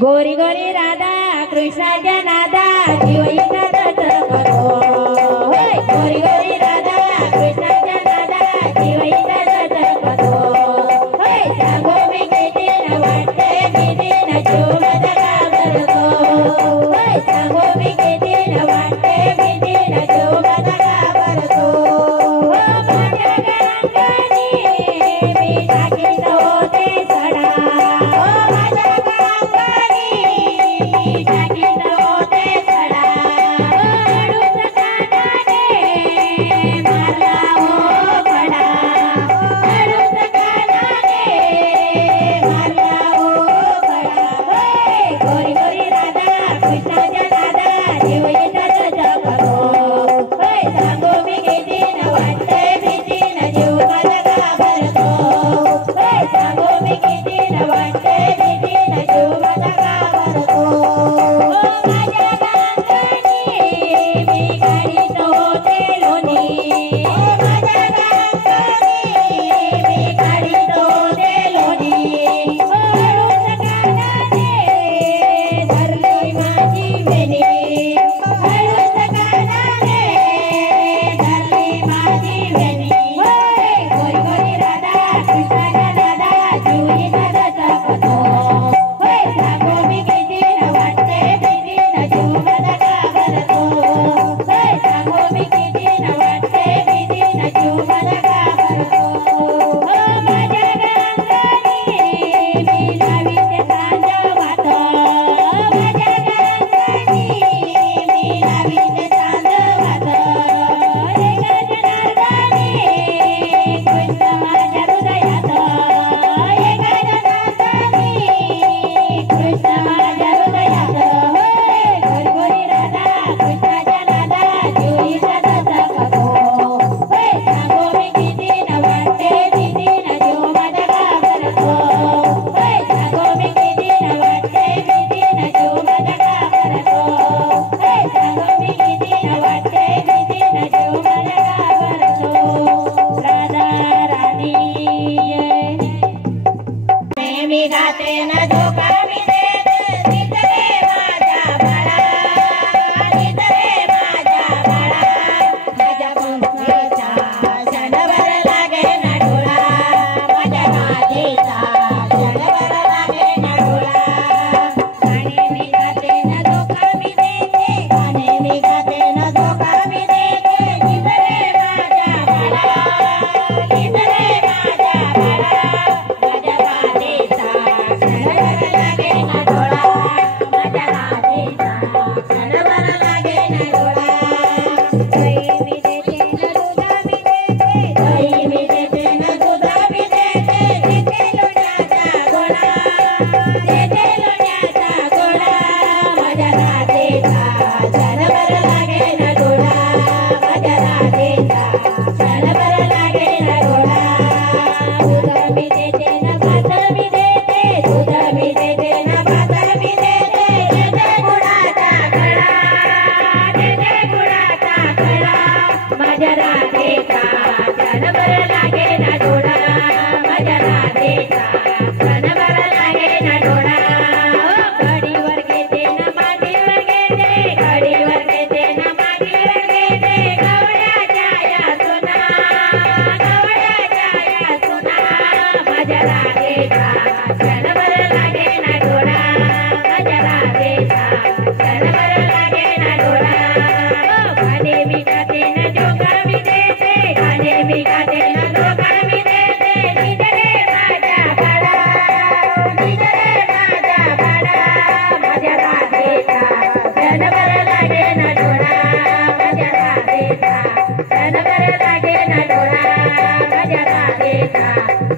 गोरी गोरी राधा कृष्णाच्या नादा जीव इनादाच करो होय गोरी गोरी राधा कृष्णाच्या नादा जीव इनादाच करो होय सांगो मी किती न वाटते किती न जीव माझा घाबरतो होय सांगो मी किती न वाटते किती न जीव माझा घाबरतो हो माझ्या गळ्यातली मी टाकीत होते सडा हो माझ्या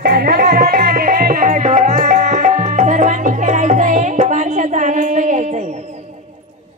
सन बर लागे